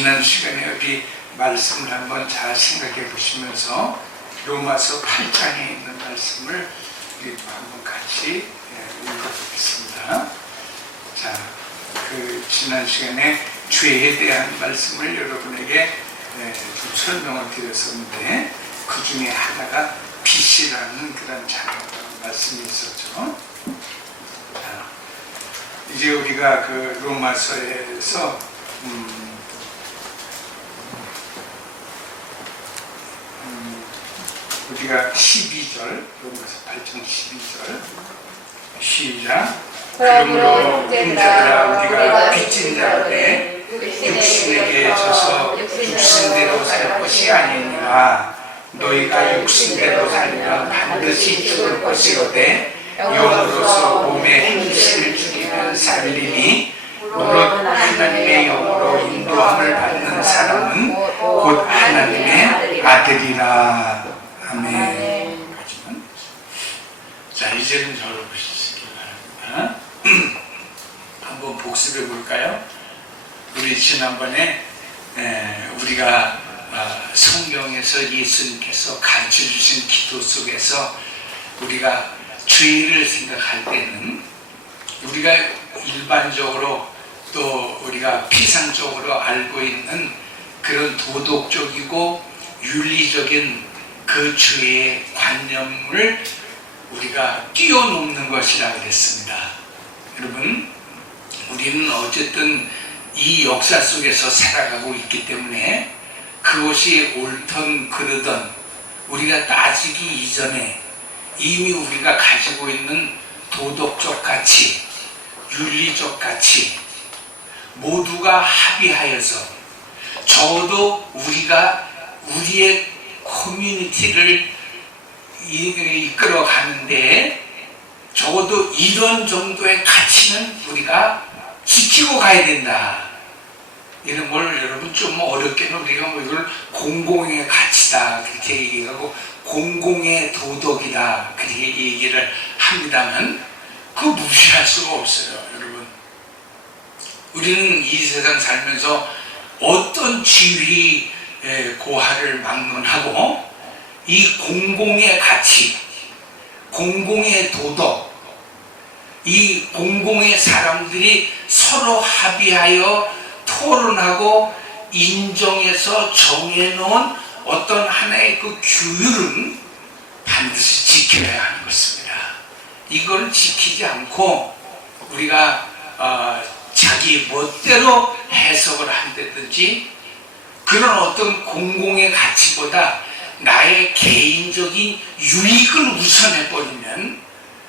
지난 시간에 우리 말씀을 한번 잘 생각해 보시면서 로마서 8장에 있는 말씀을 우리 한번 같이 읽어보겠습니다. 자, 지난 시간에 죄에 대한 말씀을 여러분에게 좀 설명을 드렸었는데 그 중에 하나가 빛이라는 그런 말씀이 있었죠. 자, 이제 우리가 그 로마서에서 우리가 12절, 로마서 8장 12절 시작. 그러므로 형제들아 우리가 빚진 자들의 육신에게 져서 육신대로 살 것이 아니니라. 너희가 육신대로 살면 반드시 죽을 것이로되 영으로서 몸의 행실을 죽이면 살리니 무릇 하나님의 영으로 인도함을 받는 사람은 곧 하나님의 아들이라. 아멘. 자, 이제는 저를 보시기 바랍니다. 한번 복습해 볼까요? 우리 지난번에 우리가 성경에서 예수님께서 가르쳐 주신 기도 속에서 우리가 죄를 생각할 때는 우리가 일반적으로 또 우리가 피상적으로 알고 있는 그런 도덕적이고 윤리적인 그 죄의 관념을 우리가 뛰어넘는 것이라 그랬습니다. 여러분, 우리는 어쨌든 이 역사 속에서 살아가고 있기 때문에 그것이 옳던 그르던 우리가 따지기 이전에 이미 우리가 가지고 있는 도덕적 가치, 윤리적 가치 모두가 합의하여서 적어도 우리가 우리의 커뮤니티를 이끌어 가는데 적어도 이런 정도의 가치는 우리가 지키고 가야 된다. 이런 걸 여러분 좀 어렵게는 우리가 이걸 공공의 가치다 그렇게 얘기하고 공공의 도덕이다 그렇게 얘기를 합니다만 그거 무시할 수가 없어요. 여러분, 우리는 이 세상 살면서 어떤 지위 고하를 막론하고 이 공공의 가치, 공공의 도덕, 이 공공의 사람들이 서로 합의하여 토론하고 인정해서 정해놓은 어떤 하나의 그 규율은 반드시 지켜야 하는 것입니다. 이걸 지키지 않고 우리가 자기 멋대로 해석을 한다든지 그런 어떤 공공의 가치보다 나의 개인적인 유익을 우선해버리면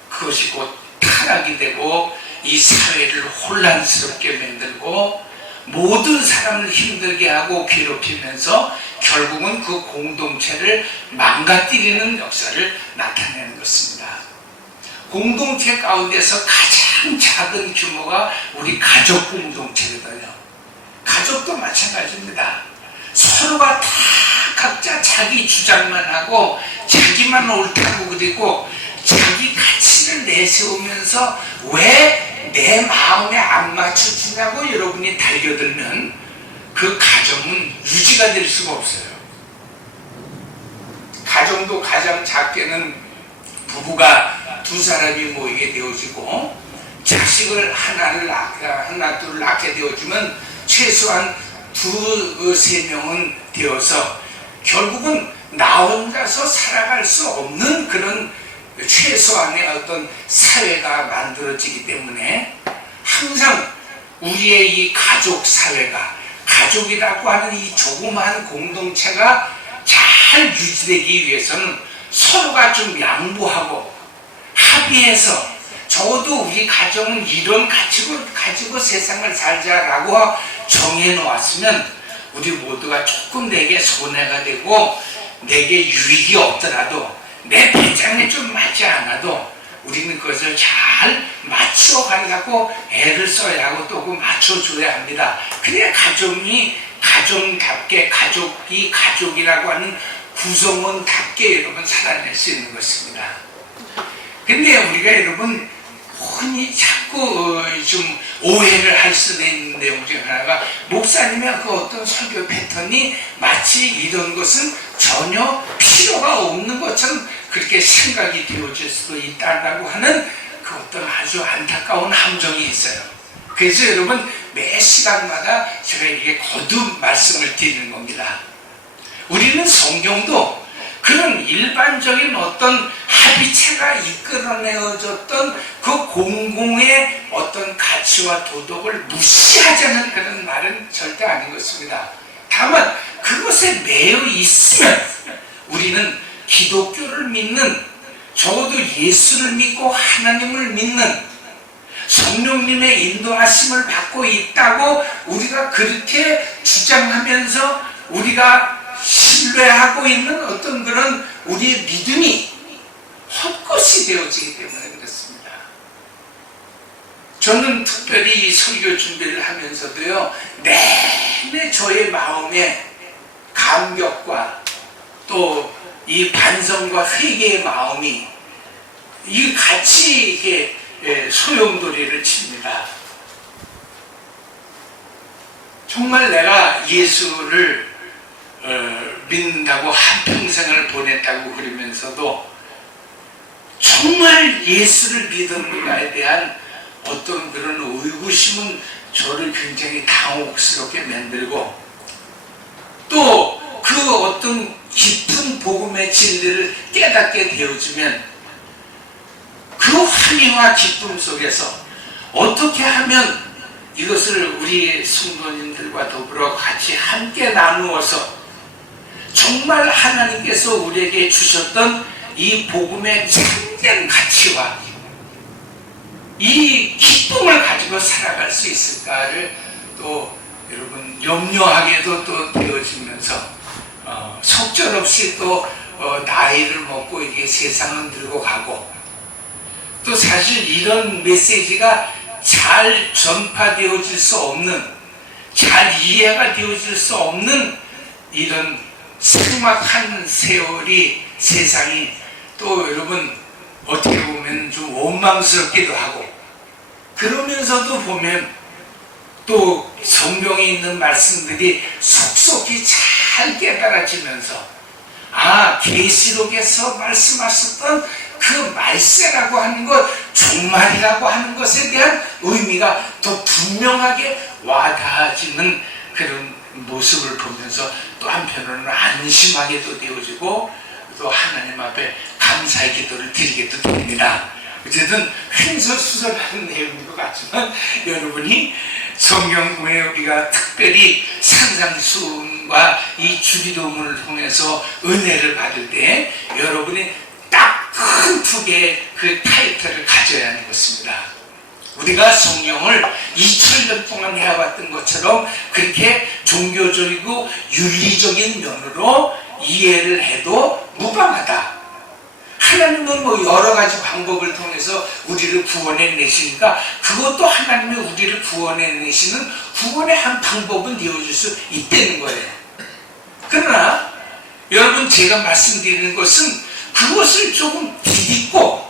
그것이 곧 타락이 되고 이 사회를 혼란스럽게 만들고 모든 사람을 힘들게 하고 괴롭히면서 결국은 그 공동체를 망가뜨리는 역사를 나타내는 것입니다. 공동체 가운데서 가장 작은 규모가 우리 가족 공동체거든요. 가족도 마찬가지입니다. 서로가 다 각자 자기 주장만 하고 자기만 옳다고 그리고 자기 가치를 내세우면서 왜 내 마음에 안 맞춰주냐고 여러분이 달려들면 그 가정은 유지가 될 수가 없어요. 가정도 가장 작게는 부부가 두 사람이 모이게 되어지고 자식을 하나 둘 낳게 되어지면 최소한 두세 명은 되어서 결국은 나 혼자서 살아갈 수 없는 그런 최소한의 어떤 사회가 만들어지기 때문에 항상 우리의 이 가족 사회가 가족이라고 하는 이 조그마한 공동체가 잘 유지되기 위해서는 서로가 좀 양보하고 합의해서 적어도 우리 가정은 이런 가치를 가지고 세상을 살자라고 정해놓았으면 우리 모두가 조금 내게 손해가 되고 내게 유익이 없더라도 내 배짱에 좀 맞지 않아도 우리는 그것을 잘 맞춰가려고 애를 써야 하고 또 그 맞춰줘야 합니다. 그래야 가정이 가정답게 가족이 가족이라고 하는 구성원답게 여러분 살아낼 수 있는 것입니다. 근데 우리가 여러분 흔히 자꾸 좀 오해를 할 수도 있는 내용 중 하나가, 목사님의 그 어떤 설교 패턴이 마치 이런 것은 전혀 필요가 없는 것처럼 그렇게 생각이 되어질 수도 있다고 하는 그 어떤 아주 안타까운 함정이 있어요. 그래서 여러분, 매 시간마다 제가 이렇게 거듭 말씀을 드리는 겁니다. 우리는 성경도 그런 일반적인 어떤 합의체가 이끌어내어졌던 그 공공의 어떤 가치와 도덕을 무시하자는 그런 말은 절대 아닌 것입니다. 다만 그것에 매여 있으면 우리는 기독교를 믿는, 적어도 예수를 믿고 하나님을 믿는, 성령님의 인도하심을 받고 있다고 우리가 그렇게 주장하면서 우리가 신뢰하고 있는 어떤 그런 우리의 믿음이 헛것이 되어지기 때문에 그렇습니다. 저는 특별히 이 설교 준비를 하면서도요, 내내 저의 마음에 감격과 또 이 반성과 회개의 마음이 이 같이 이렇게 소용돌이를 칩니다. 정말 내가 예수를 믿는다고 한평생을 보냈다고 그러면서도 정말 예수를 믿었는가에 대한 어떤 그런 의구심은 저를 굉장히 당혹스럽게 만들고, 또 그 어떤 깊은 복음의 진리를 깨닫게 되어지면 그 환희와 기쁨 속에서 어떻게 하면 이것을 우리 성도님들과 더불어 같이 함께 나누어서 정말 하나님께서 우리에게 주셨던 이 복음의 참된 가치와 이 기쁨을 가지고 살아갈 수 있을까를 또 여러분 염려하게도 또 되어지면서 속절없이 또 나이를 먹고 이게 세상은 들고 가고, 또 사실 이런 메시지가 잘 전파되어질 수 없는, 잘 이해가 되어질 수 없는 이런 삭막한 세월이, 세상이 또 여러분 어떻게 보면 좀 원망스럽기도 하고, 그러면서도 보면 또 성경에 있는 말씀들이 속속히 잘 깨달아지면서, 아, 계시록에서 말씀하셨던 그 말세라고 하는 것, 종말이라고 하는 것에 대한 의미가 더 분명하게 와닿아지는 그런 모습을 보면서 또 한편으로는 안심하게도 되어지고, 또 하나님 앞에 감사의 기도를 드리게도 됩니다. 어쨌든 횡설수설하는 내용인 것 같지만, 여러분이 성경에 우리가 특별히 산상수훈과 이 주기도문을 통해서 은혜를 받을 때 여러분이 딱 큰 푸게 그 타이틀을 가져야 하는 것입니다. 우리가 성경을 2000년 동안 해왔던 것처럼 그렇게 종교적이고 윤리적인 면으로 이해를 해도 무방하다. 하나님은 뭐 여러 가지 방법을 통해서 우리를 구원해 내시니까 그것도 하나님이 우리를 구원해 내시는 구원의 한 방법은 되어줄 수 있다는 거예요. 그러나 여러분, 제가 말씀드리는 것은 그것을 조금 비딛고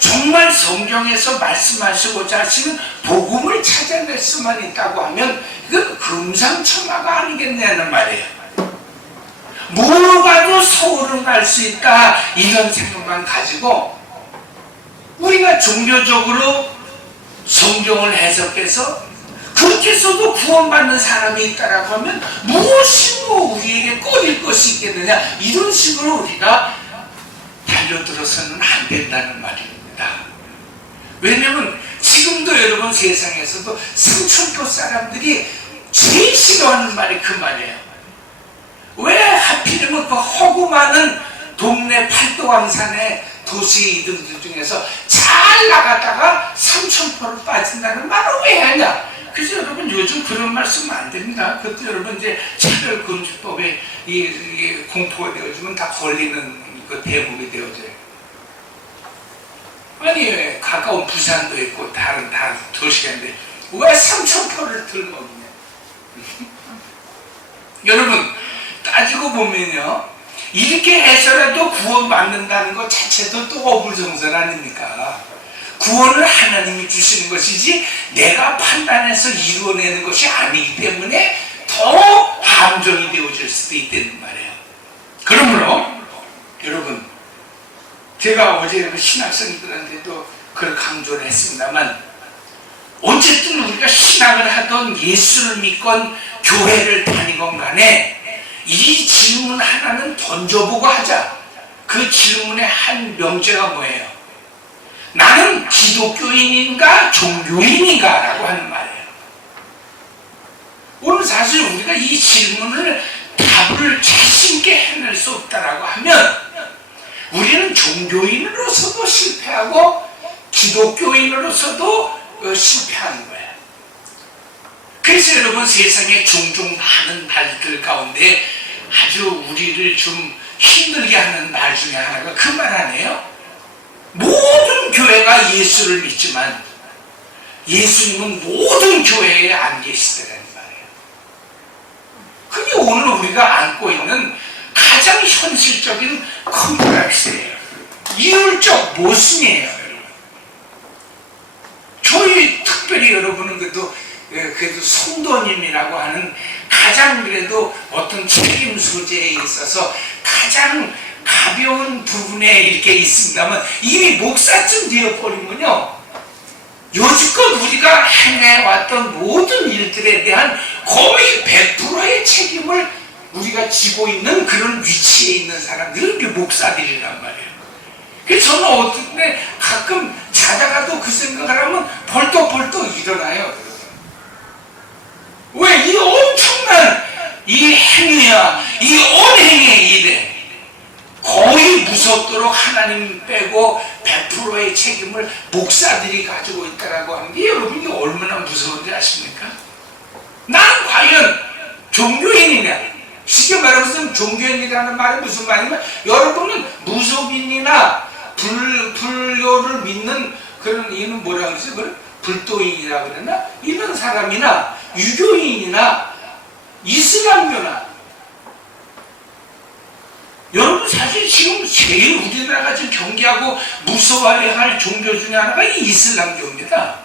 정말 성경에서 말씀하시고자 하시는 복음을 찾아낼 수만 있다고 하면 이건 금상첨화가 아니겠냐는 말이에요. 뭐가도 서울은 갈 수 있다, 이런 생각만 가지고 우리가 종교적으로 성경을 해석해서 그렇게 해서도 구원받는 사람이 있다라고 하면 무엇이 우리에게 꺼릴 것이 있겠느냐, 이런 식으로 우리가 달려들어서는 안 된다는 말입니다. 왜냐하면 지금도 여러분 세상에서도 삼천포 사람들이 제일 싫어하는 말이 그 말이에요. 왜 하필이면 그 허구 많은 동네 팔도강산의 도시 이름들 중에서 잘 나가다가 삼천포로 빠진다는 말을 왜 하냐? 그래서 여러분 요즘 그런 말씀 안 됩니다. 그것도 여러분 이제 차별금지법에 이 공포가 되어지면 다 걸리는 그 대목이 되어져요. 아니, 가까운 부산도 있고 다른 도시가 있는데 왜 삼천포를 들고 있냐? 여러분 따지고 보면요, 이렇게 해서라도 구원받는다는 것 자체도 또 어불성설 아닙니까? 구원을 하나님이 주시는 것이지 내가 판단해서 이루어내는 것이 아니기 때문에 더 함정이 되어질 수도 있다는 말이에요. 그러므로 여러분, 제가 어제 신학생들한테도 그걸 강조를 했습니다만, 어쨌든 우리가 신학을 하던 예수를 믿건 교회를 다니건 간에 이 질문 하나는 던져보고 하자. 그 질문의 한 명제가 뭐예요? 나는 기독교인인가 종교인인가 라고 하는 말이에요. 오늘 사실 우리가 이 질문을 답을 자신있게 해낼 수 없다라고 하면 우리는 종교인으로서도 실패하고 기독교인으로서도 실패하는 거예요. 그래서 여러분, 세상에 종종 많은 말들 가운데 아주 우리를 좀 힘들게 하는 말 중에 하나가 그 말 아니에요? 모든 교회가 예수를 믿지만 예수님은 모든 교회에 안 계시더라는 말이에요. 그게 오늘 우리가 안고 있는 가장 현실적인 컴플렉스예요. 이율적 모순이에요, 여러분. 저희 특별히 여러분은 그래도 성도님이라고 하는 가장 그래도 어떤 책임 소재에 있어서 가장 가벼운 부분에 이렇게 있습니다만, 이미 목사쯤 되어버리면요, 여지껏 우리가 행해왔던 모든 일들에 대한 거의 100%의 책임을 우리가 지고 있는 그런 위치에 있는 사람들이 목사들이란 말이에요. 그래서 저는 어떤 때 가끔 자다가도 그 생각을 하면 벌떡벌떡 일어나요. 왜? 이 엄청난 이 행위야, 이 언행의 일에 거의 무섭도록 하나님 빼고 100%의 책임을 목사들이 가지고 있다고 하는 게 여러분이 얼마나 무서운지 아십니까? 나는 과연 종교인이냐? 쉽게 말해서 종교인이라는 말이 무슨 말이냐면, 여러분은 무속인이나 불교를 믿는 그런, 이는 뭐라 그러지? 불도인이라고 그러나? 이런 사람이나 유교인이나 이슬람교나, 여러분 사실 지금 제일 우리나라가 지금 경계하고 무서워해야 할 종교 중에 하나가 이 이슬람교입니다.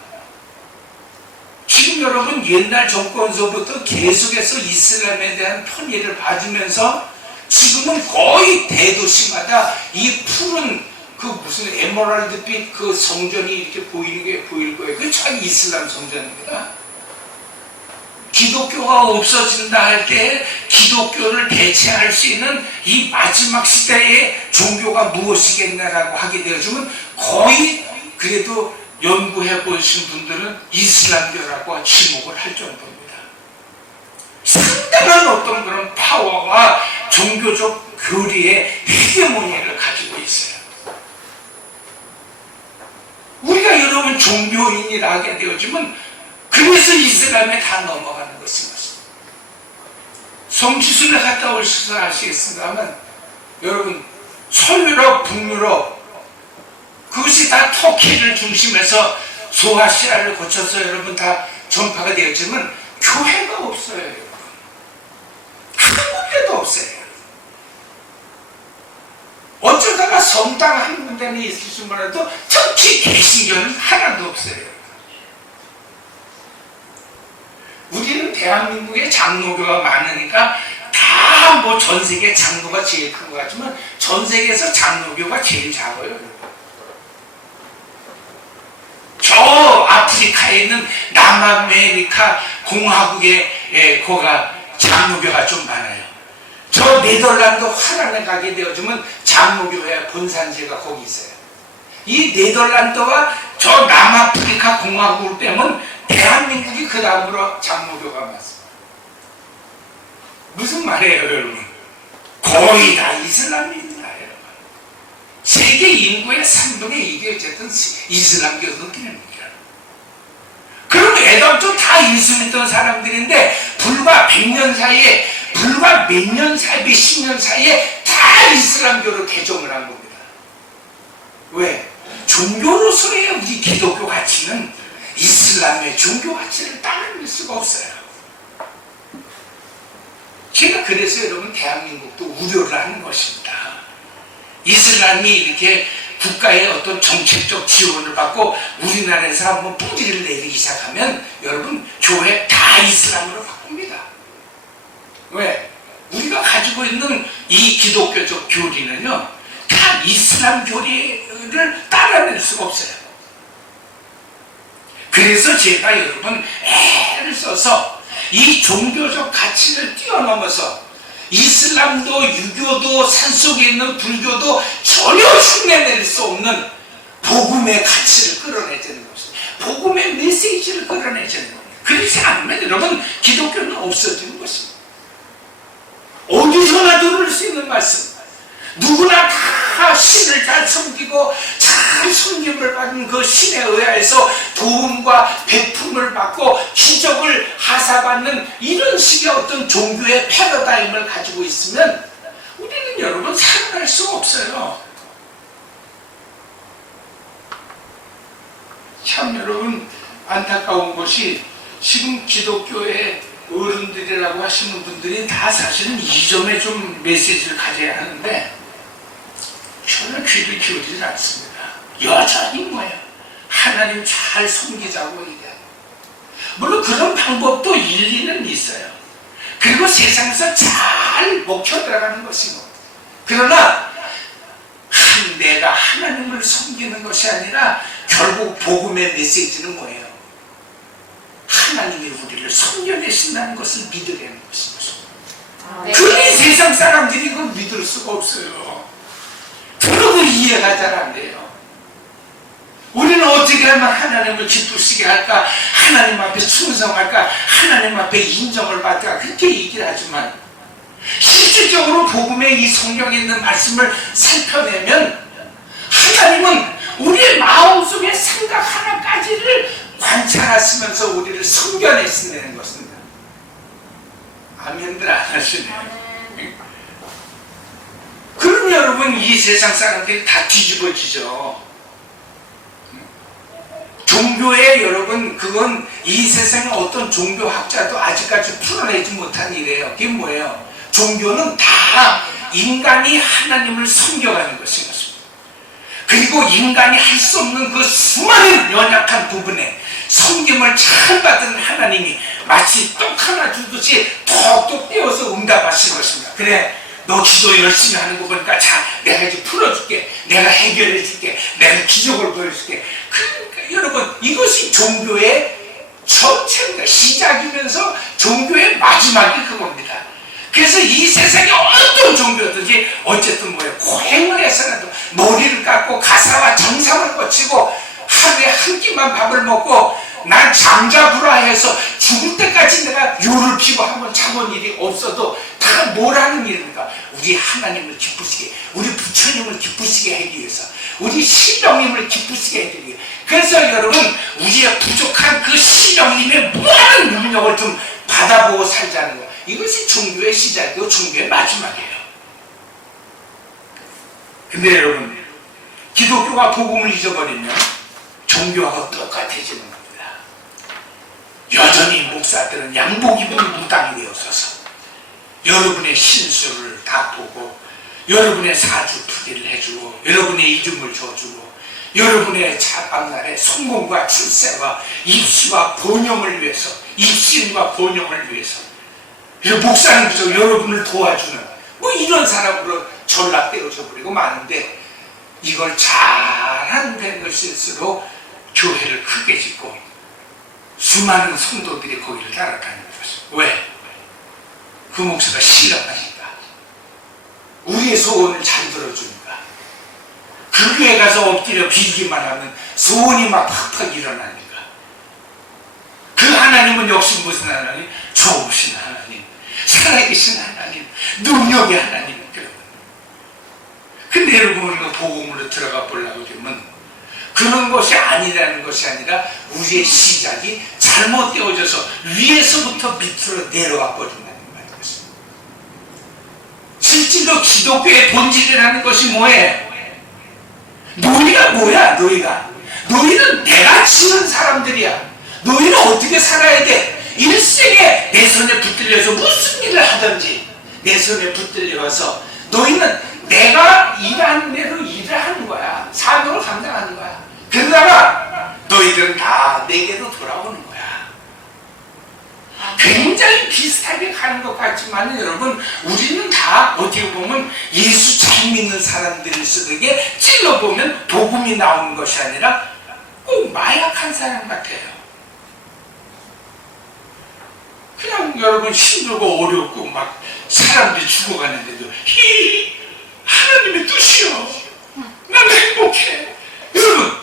지금 여러분 옛날 정권서부터 계속해서 이슬람에 대한 편의를 받으면서 지금은 거의 대도시마다 이 푸른 그 무슨 에메랄드빛 그 성전이 이렇게 보이는 게 보일 거예요. 그게 참 이슬람 성전입니다. 기독교가 없어진다 할 때 기독교를 대체할 수 있는 이 마지막 시대의 종교가 무엇이겠냐라고 하게 되어지면 거의 그래도 연구해 보신 분들은 이슬람교라고 지목을 할 정도입니다. 상당한 어떤 그런 파워와 종교적 교리의 헤게모니를 가지고 있어요. 우리가 여러분 종교인이라 하게 되어지면 그래서 이슬람에 다 넘어가는 것입니다. 성지순례 갔다 오셔서 아시겠습니다만, 여러분 서유럽, 북유럽, 그것이 다 터키를 중심해서 소아시아를 거쳐서 여러분 다 전파가 되었지만 교회가 없어요. 여러분. 한 군데도 없어요. 어쩌다가 성당 한 군데는 있을지 몰라도 특히 개신교는 하나도 없어요. 우리는 대한민국에 장로교가 많으니까 다 뭐 전 세계 장로가 제일 큰 것 같지만 전 세계에서 장로교가 제일 작아요. 저 아프리카에 있는 남아메리카 공화국에 거가 장로교가 좀 많아요. 저 네덜란드 화란에 가게 되어지면 장로교회 본산지가 거기 있어요. 이 네덜란드와 저 남아프리카 공화국을 빼면 대한민국이 그 다음으로 장로교가 많습니다. 무슨 말이에요, 여러분? 거의 다 이슬람입니다, 여러분. 세계 인구의 3분의 1이 어쨌든 이슬람교도들입니다. 그럼 애당초 다 예수 믿던 사람들인데 불과 100년 사이에, 불과 몇 년 사이, 몇십 년 사이에 다 이슬람교로 개종을 한 겁니다. 왜? 종교로서의 우리 기독교 가치는 이슬람의 종교 가치를 따라갈 수가 없어요. 제가 그래서 여러분 대한민국도 우려를 하는 것입니다. 이슬람이 이렇게 국가의 어떤 정책적 지원을 받고 우리나라에서 한번 뿌리를 내리기 시작하면 여러분 교회 다 이슬람으로 바꿉니다. 왜? 우리가 가지고 있는 이 기독교적 교리는요 다 이슬람 교리를 따라낼 수가 없어요. 그래서 제가 여러분 애를 써서 이 종교적 가치를 뛰어넘어서 이슬람도 유교도 산속에 있는 불교도 전혀 흉내낼 수 없는 복음의 가치를 끌어내자는 것입니다. 복음의 메시지를 끌어내자는 겁니다. 그렇지 않으면 여러분 기독교는 없어지는 것입니다. 어디서나 들을 수 있는 말씀, 누구나 다 신을 잘 섬기고 잘 섬김을 받은 그 신에 의하여서 도움과 베품을 받고 기적을 하사받는 이런 식의 어떤 종교의 패러다임을 가지고 있으면 우리는 여러분 살아날 수가 없어요. 참 여러분 안타까운 것이 지금 기독교의 어른들이라고 하시는 분들이 다 사실은 이 점에 좀 메시지를 가져야 하는데 전혀 귀를 기울이지 않습니다. 여전히 뭐예요? 하나님 잘 섬기자고 얘기해요. 물론 그런 방법도 일리는 있어요. 그리고 세상에서 잘 먹혀 들어가는 것이고, 그러나 내가 하나님을 섬기는 것이 아니라 결국 복음의 메시지는 뭐예요? 하나님이 우리를 섬겨내신다는 것을 믿으려는 것입니다. 그러니 세상 사람들이 그걸 믿을 수가 없어요. 그러고 이해가 잘 안 돼요. 우리는 어떻게 하면 하나님을 기쁘시게 할까? 하나님 앞에 충성할까? 하나님 앞에 인정을 받을까? 그렇게 얘기를 하지만 실질적으로 복음의 이 성경에 있는 말씀을 살펴내면 하나님은 우리의 마음속의 생각 하나까지를 관찰하시면서 우리를 섬겨내신다는 것입니다. 아멘들 안 하시네요. 그럼 여러분 이 세상 사람들이 다 뒤집어지죠. 종교에 여러분 그건 이 세상의 어떤 종교학자도 아직까지 풀어내지 못한 일이에요. 그게 뭐예요? 종교는 다 인간이 하나님을 섬겨가는 것인 것입니다. 그리고 인간이 할 수 없는 그 수많은 연약한 부분에 섬김을 잘 받은 하나님이 마치 떡 하나 주듯이 톡톡 떼어서 응답하신 것입니다. 그래, 너 기도 열심히 하는 거 보니까 자, 내가 이제 풀어줄게, 내가 해결해줄게, 내가 기적을 보여줄게. 그러니까 여러분 이것이 종교의 전체입니다. 시작이면서 종교의 마지막이 그겁니다. 그래서 이 세상에 어떤 종교든지 어쨌든 뭐예요? 고행을 해서라도 머리를 깎고 가사와 정상을 거치고 하루에 한 끼만 밥을 먹고 난 장자불화해서 죽을 때까지 내가 요를 피고 한번 참은 일이 없어도 다 뭘 하는 일입니까? 우리 하나님을 기쁘시게, 우리 부처님을 기쁘시게 하기 위해서, 우리 신령님을 기쁘시게 하기 위해서. 그래서 여러분 우리의 부족한 그 신령님의 무한한 능력을 좀 받아보고 살자는 거예요. 이것이 종교의 시작이고 종교의 마지막이에요. 근데 여러분 기독교가 복음을 잊어버리면 종교하고 똑같아지는 겁니다. 여전히 목사들은 양복 입은 무당이 되어서서 여러분의 신수를 다 보고 여러분의 사주풀이를 해주고 여러분의 이름을 줘주고 여러분의 자방날의 성공과 출세와 입시와 번영을 위해서, 입신과 번영을 위해서 목사님도 여러분을 도와주는 뭐 이런 사람으로 전락되어져 버리고 마는데, 이걸 잘하는 것일수록 교회를 크게 짓고 수많은 성도들이 거기를 따라다니는 것이죠. 왜? 그 목사가 신령하니까, 우리의 소원을 잘 들어주니까, 그 교회 가서 엎드려 빌기만 하면 소원이 막 팍팍 일어나니까. 그 하나님은 역시 무슨 하나님? 좋으신 하나님, 살아계신 하나님, 능력의 하나님. 근데 여러분 우리가 복음으로 들어가 보려고 그러면 그런 것이 아니라는 것이 아니라 우리의 시작이 잘못되어져서 위에서부터 밑으로 내려와 버린다는 말이었습니다. 실제로 기독교의 본질이라는 것이 뭐예요? 너희가 뭐야? 너희는 내가 치는 사람들이야. 너희는 어떻게 살아야 돼? 일생에 내 손에 붙들려서 무슨 일을 하든지 내 손에 붙들려서 너희는 내가 일하는 대로 일을 하는 거야. 반으로 감당하는 거야. 그러다가 너희들은 다 내게로 돌아오는 거야. 굉장히 비슷하게 가는 것 같지만 여러분, 우리는 다 어떻게 보면 예수 잘 믿는 사람들일수록에 찔러보면 복음이 나오는 것이 아니라 꼭 마약한 사람 같아요. 그냥 여러분 힘들고 어렵고 막 사람들이 죽어가는데도 하나님의 뜻이요, 나는 행복해. 여러분,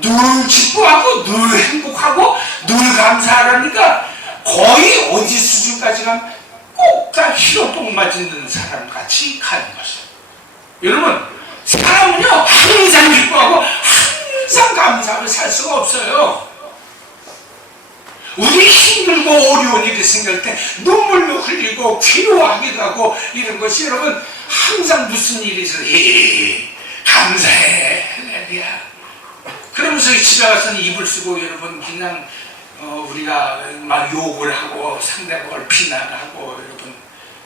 늘 기뻐하고 늘 행복하고 늘 감사하라니까 거의 어디 수준까지 가면 꼭 다 희로똥 맞는 사람 같이 가는 것이에요. 여러분, 사람은요 항상 기뻐하고 항상 감사하고 살 수가 없어요. 우리 힘들고 어려운 일이 생길 때 눈물도 흘리고 괴로워하기도 하고 이런 것이 여러분 항상 무슨 일이 있어도 감사해 할렐루야 그러면서 집에 가서는 입을 쓰고 여러분 그냥 우리가 막 욕을 하고 상대방을 비난하고 여러분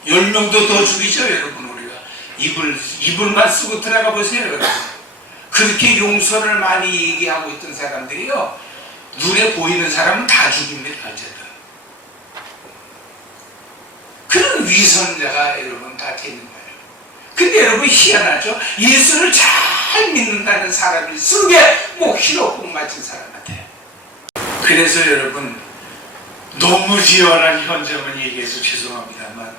10명도 더 죽이죠. 여러분 우리가 입을만 쓰고 들어가 보세요. 여러분 그렇게 용서를 많이 얘기하고 있던 사람들이요 눈에 보이는 사람은 다 죽입니다. 어쨌든 그런 위선자가 여러분 다 되는 거예요. 근데 여러분 희한하죠. 예수를 잘 믿는다는 사람이 속에 뭐 희로복 맞은 사람 같아요. 그래서 여러분 너무 리얼한 현장을 얘기해서 죄송합니다만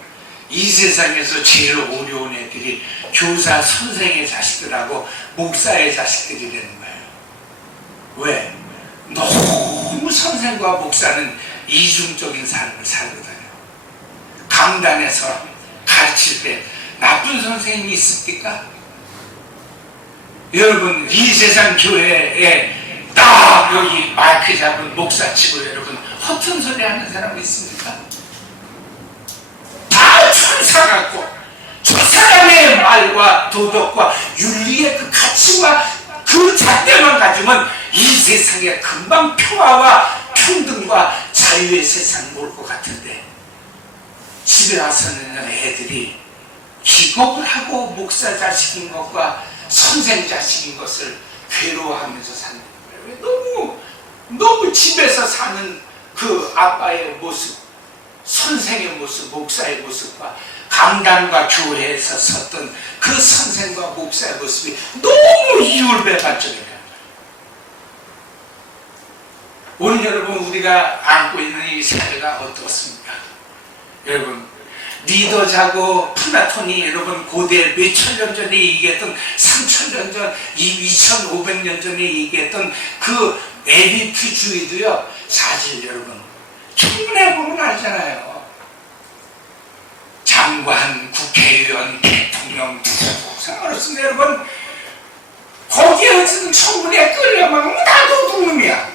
이 세상에서 제일 어려운 애들이 교사 선생의 자식들하고 목사의 자식들이 되는 거예요. 왜? 너무 선생과 목사는 이중적인 삶을 살거든요. 강단에서 가르칠 때 나쁜 선생님이 있습니까? 여러분 이 세상 교회에 딱 여기 마이크 잡은 목사 치고 여러분 허튼 소리 하는 사람이 있습니까? 다 천사 같고 저 사람의 말과 도덕과 윤리의 그 가치와 그 잣대만 가지면 이 세상에 금방 평화와 평등과 자유의 세상이 올 것 같은데 집에 와서는 애들이 기겁을 하고 목사 자식인 것과 선생 자식인 것을 괴로워하면서 사는 거예요. 너무 집에서 사는 그 아빠의 모습, 선생의 모습, 목사의 모습과 강단과 교회에서 섰던 그 선생과 목사의 모습이 너무 이율배반적이에요. 오늘 여러분 우리가 안고 있는 이 사회가 어떻습니까? 여러분 리더자고 플라톤이 여러분 고대 몇천 년 전에 얘기했던 3000년 전, 2500년 전에 얘기했던 그 엘리트주의도요 사실 여러분 청문회 보면 알잖아요. 장관, 국회의원, 대통령 상관없습니다. 여러분 거기에 어쨌든 청문회에 끌려면 나도 도둑놈이야.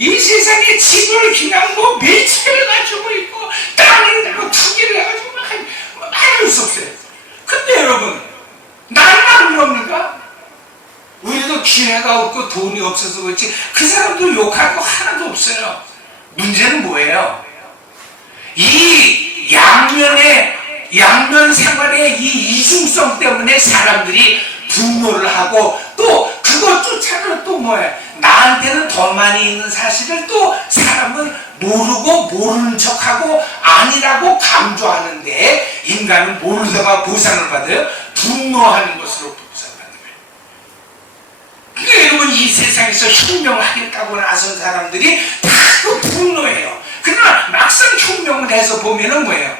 이 세상에 집을 그냥 뭐 매치를 가지고 있고 땅을 뭐 투기를 해가지고 말할 수 없어요. 근데 여러분 나는 없는가? 우리도 기회가 없고 돈이 없어서 그렇지 그 사람도 욕할 거 하나도 없어요. 문제는 뭐예요? 이 양면 생활의 이 이중성 때문에 사람들이 분노를 하고 또 그것조차도 또 뭐예요? 나한테는 더 많이 있는 사실을 또 사람은 모르고 모르는 척하고 아니라고 강조하는데 인간은 모르다가 보상을 받아요. 분노하는 것으로 보상을 받는 거예요. 그러니까 여러분 이 세상에서 혁명을 하겠다고 나선 사람들이 다 그 분노해요. 그러나 막상 혁명을 해서 보면은 뭐예요?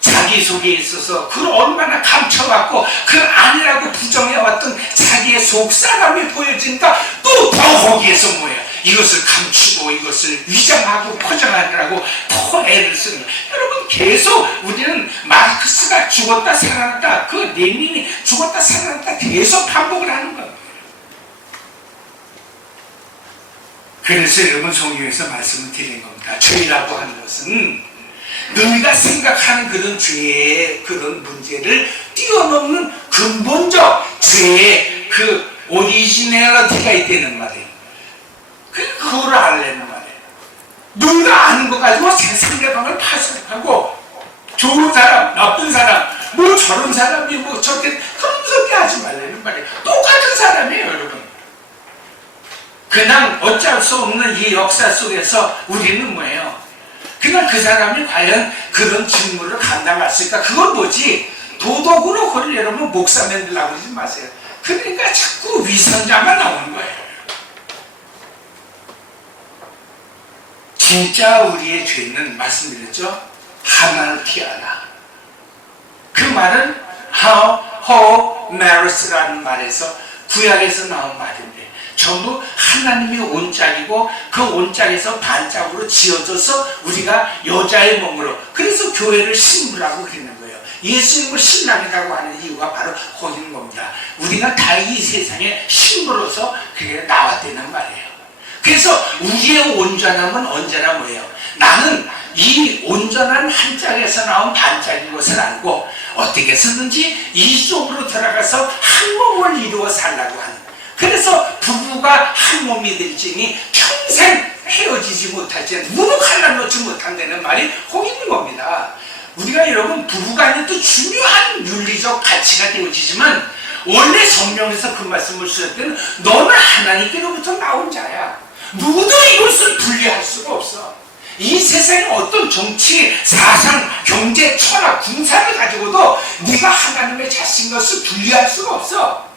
자기 속에 있어서 그걸 얼마나 감춰왔고 그 아니라고 부정해왔던 자기의 속사람이 보여진다. 또 더 거기에서 뭐예요? 이것을 감추고 이것을 위장하고 포장하느라고 더 애를 쓰는 거예요. 여러분 계속 우리는 마르크스가 죽었다 살아났다 그 레닌이 죽었다 살아났다 계속 반복을 하는 거예요. 그래서 여러분 성경에서 말씀을 드린 겁니다. 죄라고 하는 것은 너희가 생각하는 그런 죄의 그런 문제를 뛰어넘는 근본적 죄의 그 오리지널리티가 있다는 말이에요. 그거를 알려는 말이에요. 너희가 아는 거 가지고 상대방을 파악하고 좋은 사람, 나쁜 사람, 뭐 저런 사람이 뭐 저렇게 그러면서 그렇게 하지 말라는 말이에요. 똑같은 사람이에요, 여러분. 그냥 어쩔 수 없는 이 역사 속에서 우리는 뭐예요? 그냥 그 사람이 과연 그런 직무를 감당했을까? 그건 뭐지? 도덕으로 그걸 여러분 목사 만들라고 그러지 마세요. 그러니까 자꾸 위선자만 나오는 거예요. 진짜 우리의 죄는 말씀드렸죠? 하마르티아다. 그 말은 호메로스라는 말에서 구약에서 나온 말인데 전부 하나님의 온짝이고 그 온짝에서 반짝으로 지어져서 우리가 여자의 몸으로, 그래서 교회를 신부라고 그러는 거예요. 예수님을 신랑이라고 하는 이유가 바로 거기 있는 겁니다. 우리가 다 이 세상에 신부로서 그게 나왔다는 말이에요. 그래서 우리의 온전함은 언제나 뭐예요? 나는 이 온전한 한 짝에서 나온 반짝인 것을 알고 어떻게 해서든지 이 쪽으로 들어가서 한 몸을 이루어 살라고 하는, 그래서 부부가 한 몸이 될지니 평생 헤어지지 못할지 무릎 갈라놓지 못한다는 말이 거기 있는 겁니다. 우리가 여러분 부부간에 또 중요한 윤리적 가치가 되어지지만 원래 성경에서 그 말씀을 쓰실 때는 너는 하나님께로부터 나온 자야. 누구도 이것을 분리할 수가 없어. 이 세상에 어떤 정치, 사상, 경제, 철학, 군사를 가지고도 네가 하나님의 자신 것을 분리할 수가 없어.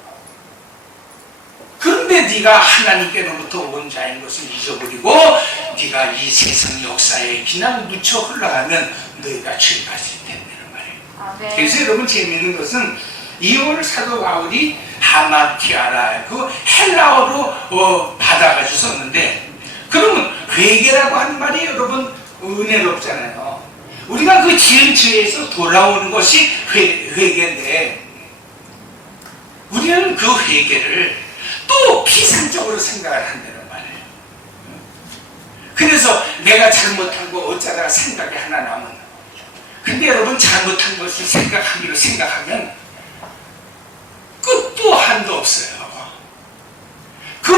그런데 네가 하나님께로부터 온 자인 것을 잊어버리고 네가 이 세상 역사에 그냥 묻혀 흘러가면 너희가 죄까지 된다는 말이에요. 그래서 여러분 재미있는 것은 이오를 사도 바울이 하마티아라 그 헬라어로 받아가지고 썼는데, 그러면 회개라고 하는 말이 여러분 은혜롭잖아요. 우리가 그 지은 죄에서 돌아오는 것이 회개인데 우리는 그 회개를 또 피상적으로 생각을 한다는 말이에요. 그래서 내가 잘못한 거 어쩌다가 생각이 하나 남은, 근데 여러분 잘못한 것을 생각하면 끝도 한도 없어요. 그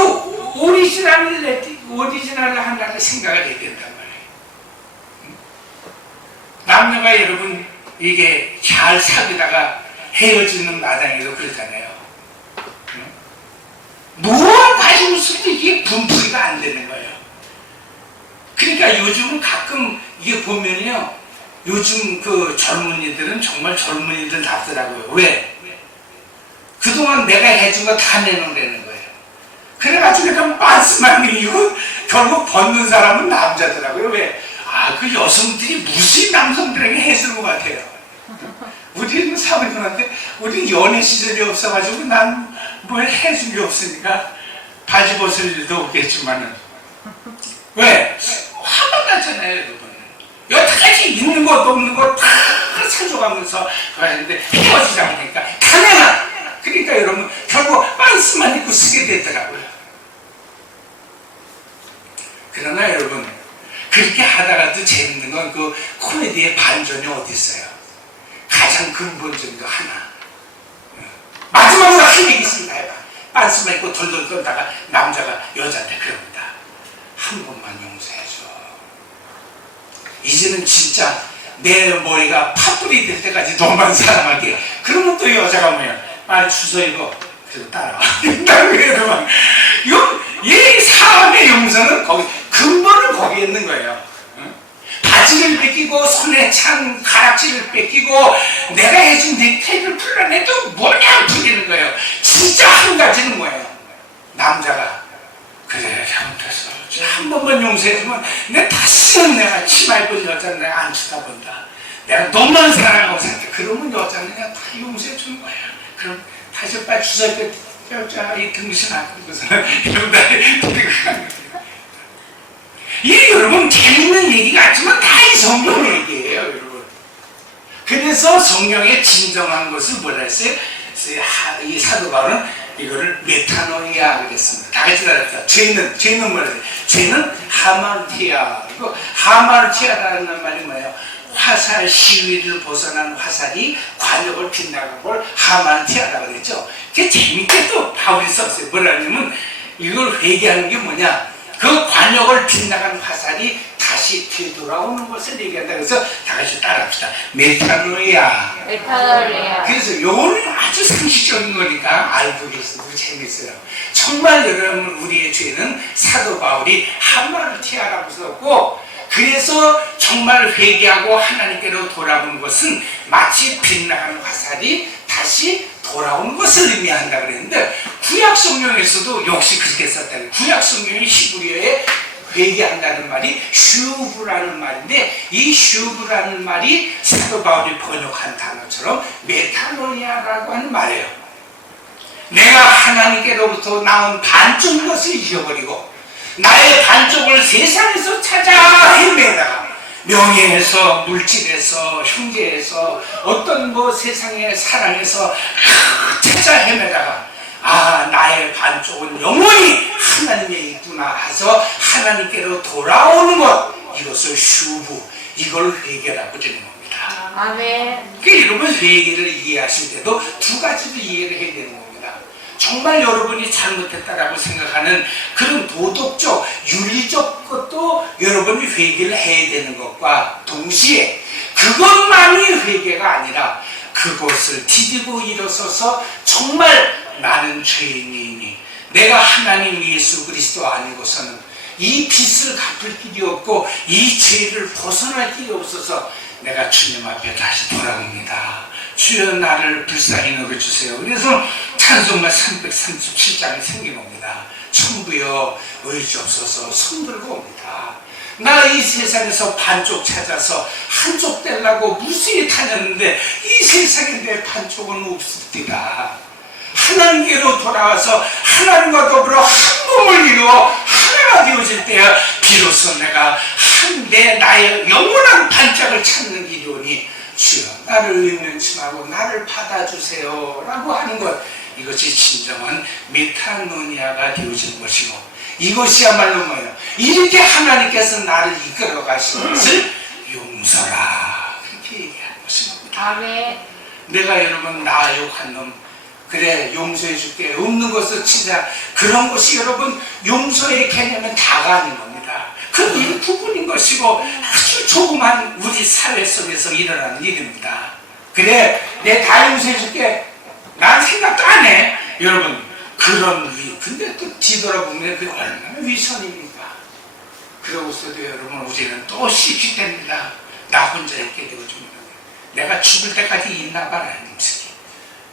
오리지널을 하나를 생각을 해야 된단 말이에요. 남녀가 여러분 이게 잘 사귀다가 헤어지는 마당에도 그러잖아요. 무언 가지고 있어도 이게 분풀이가 안 되는 거예요. 그러니까 요즘은 가끔 이게 보면요, 요즘 그 젊은이들은 정말 젊은이들 답더라고요. 왜? 그동안 내가 해준 거 다 내놓으라는 거예요. 그래가지고 내가 빤스만 이고 결국 벗는 사람은 남자더라고요. 왜? 그 여성들이 무수히 남성들에게 해줄 것 같아요. 우리는 사모님한테 우리 연애 시절이 없어가지고 난 뭘 해준 게 없으니까 바지 벗을 일도 없겠지만은 왜? 화가 나잖아요, 여러분. 여태까지 있는 것도 없는 거 다 사줘가면서 그랬는데 헤어지자 보니까 당연한. 그러니까 여러분 결국 빤스만 입고 쓰게 되더라고요. 그러나 여러분 그렇게 하다가도 재밌는 건 그 코미디의 반전이 어디 있어요? 가장 근본적인 거 하나. 마지막으로 한 얘기 있습니다. 해봐. 빤스만 입고 덜덜 떨다가 남자가 여자한테 그럽니다. 한 번만 용서해줘. 이제는 진짜 내 머리가 팥불이 될 때까지 너만 사랑할게. 그러면 또 여자가 뭐야? 빨리 주소 읽어. 그래서 따라와. 여러분, 이 사람의 용서는 거기, 근본은 거기에 있는 거예요. 바지를 뺏기고 손에 찬 가락지를 뺏기고 내가 해준 넥타이를 풀어내도 뭐냐 풀리는 거예요. 진짜 한 가지는 뭐예요? 남자가 그래 잘못했어. 한 번만 용서해주면 내 다시는 내가 치마 입은 여자는 내가 안 쳐다본다. 내가 너만 사랑하고 생각해. 그러면 여자는 그냥 다 용서해주는 거예요. 그럼 다시 빨리 주사위에 뼈자 이 등신 아프고서 이러고 데리고 가는 거예요. 이 여러분 재밌는 얘기 같지만 다 이 성경 얘기예요, 여러분. 그래서 성경의 진정한 것을 뭐라 했어요? 이 사도 바울은 이거를 메타노이아 그랬습니다. 다 같이 따라합시다. 죄는 뭐라 해요? 죄는 하마르티아. 이거 하마르티아라는 말이 뭐예요? 화살 시위를 벗어난 화살이 관역을 빗나간 걸 하마르티아라고 그랬죠. 그게 재밌게 또 바울이 썼어요. 뭐라 하냐면 이걸 회개하는 게 뭐냐? 그 관역을 빗나간 화살이 다시 되돌아오는 것을 얘기한다. 그래서 다 같이 따라합시다. 메타노이아. 메타노이아. 그래서 요거는 아주 아주 상식적인 거니까 알고 계셔도 재밌어요. 정말 여러분, 우리의 죄는 사도 바울이 한마를 티하라고 썼고, 그래서 정말 회개하고 하나님께로 돌아오는 것은 마치 빛나는 화살이 다시 돌아오는 것을 의미한다 그랬는데, 구약 성경에서도 역시 그렇게 썼다. 구약 성경의 히브리어에 회개한다는 말이 슈브라는 말인데, 이 슈브라는 말이 사도 바울이 번역한 단어처럼 메타노니아라고 하는 말이에요. 내가 하나님께로부터 나온 반쪽 것을 잊어버리고 나의 반쪽을 세상에서 찾아 헤매다가, 명예에서, 물질에서, 형제에서, 어떤 세상의 사랑에서 찾아 헤매다가, 나의 반쪽은 영원히 하나님에 있구나 해서 하나님께로 돌아오는 것, 이것을 슈브, 이걸 회개라고 드리는 겁니다. 아멘. 그러니까 여러분, 회개를 이해하실 때도 두 가지로 이해를 해야 되는 겁니다. 정말 여러분이 잘못했다라고 생각하는 그런 도덕적, 윤리적 것도 여러분이 회개를 해야 되는 것과 동시에, 그것만이 회개가 아니라 그것을 디디고 일어서서 정말 나는 죄인이니 내가 하나님 예수 그리스도 아니고서는 이 빚을 갚을 길이 없고 이 죄를 벗어날 길이 없어서 내가 주님 앞에 다시 돌아옵니다. 주여 나를 불쌍히 여겨주세요. 그래서 찬송가 337장이 생긴 겁니다. 천부여 의지없어서 손들고 옵니다. 나 이 세상에서 반쪽 찾아서 한쪽 떼려고 무수히 다녔는데 이 세상에 내 반쪽은 없습니다. 하나님께로 돌아와서 하나님과 더불어 한 몸을 이루어 하나가 되어질 때야 비로소 내가 나의 영원한 반짝을 찾는 길이 오니 주여 나를 의면침하고 나를 받아주세요 라고 하는 것, 이것이 진정한 메타노니아가 되어지는 것이고, 이것이야말로 뭐예요? 이렇게 하나님께서 나를 이끌어 가시는 것을 용서라, 그렇게 얘기하는 것입니다. 아멘. 내가 여러분 나 욕한 놈, 그래 용서해 줄게, 없는 것을 치자, 그런 것이 여러분 용서의 개념은 다가 아닌 겁니다. 그건 일부분인 것이고 아주 조그만 우리 사회 속에서 일어나는 일입니다. 그래 내 다 용서해 줄게, 난 생각도 안 해. 여러분 그런 근데 또 뒤돌아보면 그게 얼마나 위선입니까? 그러고서도 여러분 우리는 또 시키됩니다. 나 혼자 있게 되고 좀 내가 죽을 때까지 있나 봐라 놈새끼.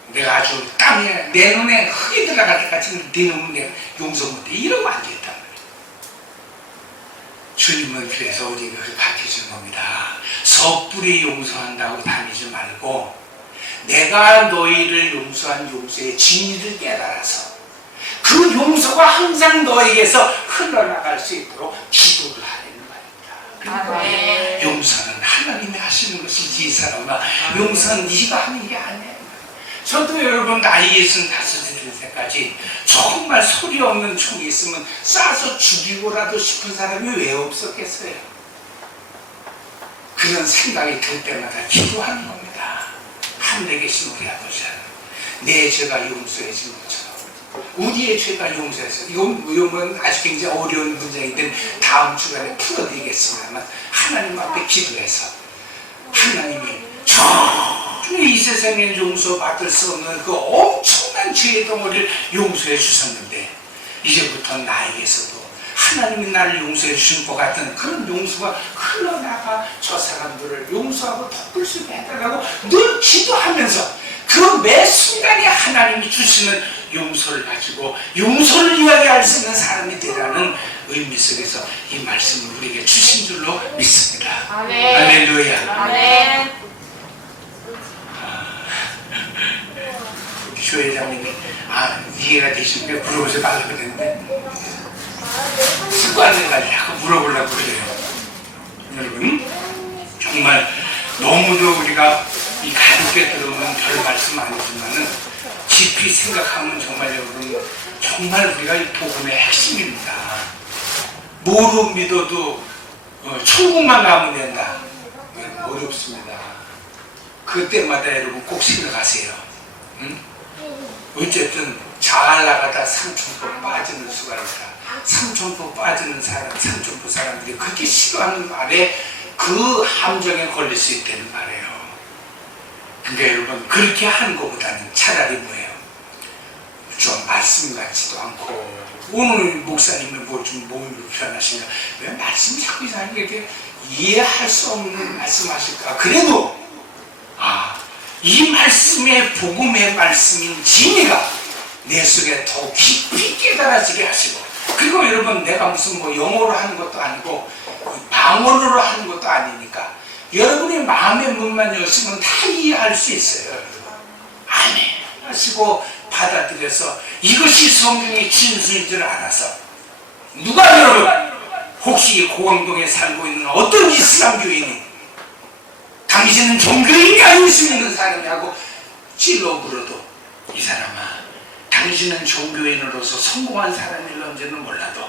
내가 아주 땀에 내 눈에 흙이 들어갈 때까지 네 놈은 내가 용서 못해, 이러면 안 되겠다. 주님은 그래서 우리가 가르쳐주는 겁니다. 섣불리 용서한다고 다니지 말고 내가 너희를 용서한 용서의 진리를 깨달아서 그 용서가 항상 너에게서 흘러나갈 수 있도록 기도를 하라는 말입니다. 아멘. 용서는 하나님이 하시는 것이지 이 사람아, 용서는 네가 하는 게 아니야. 저도 여러분 나이 65살 될 때까지 정말 소리 없는 총이 있으면 쏴서 죽이고라도 싶은 사람이 왜 없었겠어요? 그런 생각이 들 때마다 기도하는 겁니다. 하늘에 계신 우리 아버지, 내 죄가 용서해 준 것처럼 우리의 죄가 용서해서, 이건 아주 굉장히 어려운 문제인데 다음 주간에 풀어드리겠습니다만, 하나님 앞에 기도해서 하나님이 정말 이 세상에 용서받을 수 없는 그 엄청난 죄의 덩어리를 용서해 주셨는데, 이제부터 나에게서도 하나님이 나를 용서해 주신 것 같은 그런 용서가 흘러나가 저 사람들을 용서하고 덮을 수 있게 해달라고 늘 기도하면서 그 매 순간에 하나님이 주시는 용서를 가지고 용서를 이야기할 수 있는 사람이 되라는 의미 속에서 이 말씀을 우리에게 주신 줄로 믿습니다. 아멘. 할렐루야. 아멘. 조 회장님이 이해가 되시니까 물어보지 말라고 그랬는데 습관을 가지고 자꾸 물어보려고 그래요. 여러분 정말 너무도 우리가 이 가볍게 들으면 별 말씀 안 해주면은 깊이 생각하면 정말 여러분 정말 우리가 이 복음의 핵심입니다. 뭐로 믿어도 천국만 가면 된다. 어렵습니다. 그때마다 여러분 꼭 생각하세요. 응? 어쨌든 잘 나가다 삼천포 빠지는 수가 있다. 삼천포 빠지는 사람, 삼천포 사람들이 그렇게 싫어하는 말에 그 함정에 걸릴 수 있다는 말이에요. 그러니까 여러분 그렇게 하는 것보다는 차라리 뭐예요? 좀 말씀 같지도 않고 오늘 목사님은 뭐 좀 몸이 불편하시냐 왜 말씀 자꾸 이상하게 이렇게 이해할 수 없는 말씀하실까? 그래도 이 말씀의 복음의 말씀인 진리가 내 속에 더 깊이 깨달아지게 하시고 그리고 여러분 내가 무슨 뭐 영어로 하는 것도 아니고 방언으로 하는 것도 아니니까 여러분의 마음의 문만 열시면 다 이해할 수 있어요. 여러분. 아멘 하시고 받아들여서 이것이 성경의 진수인 줄 알아서 누가 여러분 혹시 고강동에 살고 있는 어떤 이슬람교인이 당신은 종교인이 아닌 예수 믿는 사람이라고 찔러 물어도 이 사람아 당신은 종교인으로서 성공한 사람일런지는 몰라도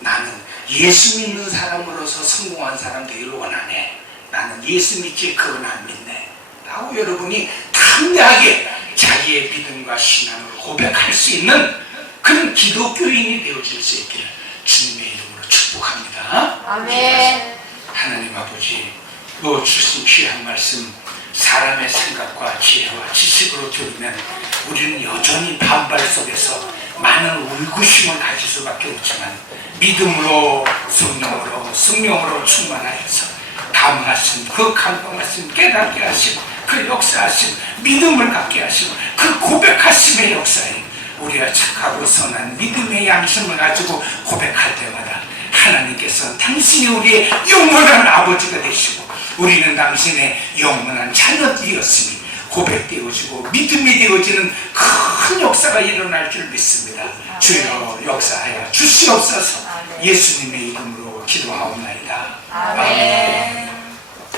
나는 예수 믿는 사람으로서 성공한 사람 되기를 원하네. 나는 예수 믿지 그건 안 믿네 라고 여러분이 담대하게 자기의 믿음과 신앙을 고백할 수 있는 그런 기독교인이 되어질 수 있기를 주님의 이름으로 축복합니다. 아멘. 하나님 아버지 주신 귀한 말씀 사람의 생각과 지혜와 지식으로 들으면 우리는 여전히 반발 속에서 많은 울구심을 가질 수밖에 없지만 믿음으로 성령으로 충만하여서 감하심 그 감동하심 깨닫게 하시고 그 역사하심 믿음을 갖게 하시고 그 고백하심의 역사에 우리가 착하고 선한 믿음의 양심을 가지고 고백할 때마다 하나님께서는 당신이 우리의 영원한 아버지가 되시고 우리는 당신의 영원한 자녀들이었으니 고백되어지고 믿음이 되어지는 큰 역사가 일어날 줄 믿습니다. 주여 역사하여 주시옵소서. 예수님의 이름으로 기도하옵나이다. 아멘.